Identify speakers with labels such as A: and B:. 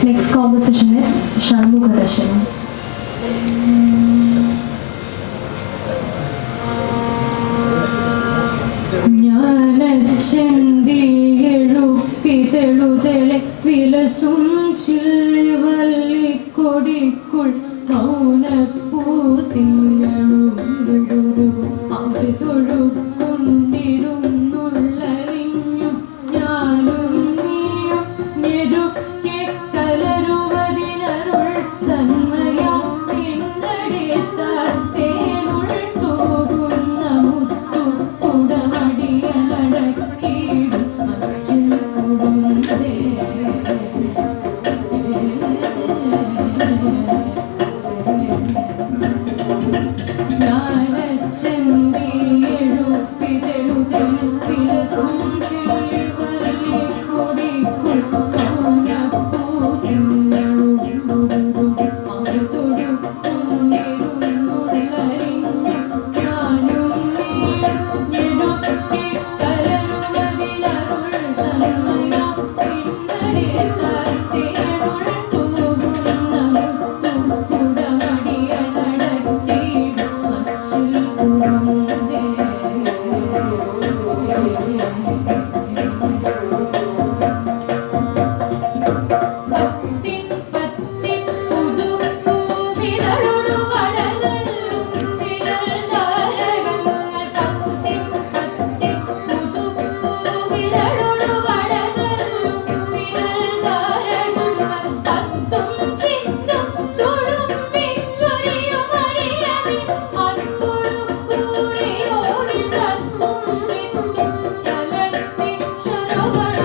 A: Next composition is Shanmugha ജ്ഞാനച്ചെന്തിയെഴുപ്പിതെഴുതെളെ വിലസും ചില്ലിവല്ലിക്കൊടിക്കുൾ Mama. over.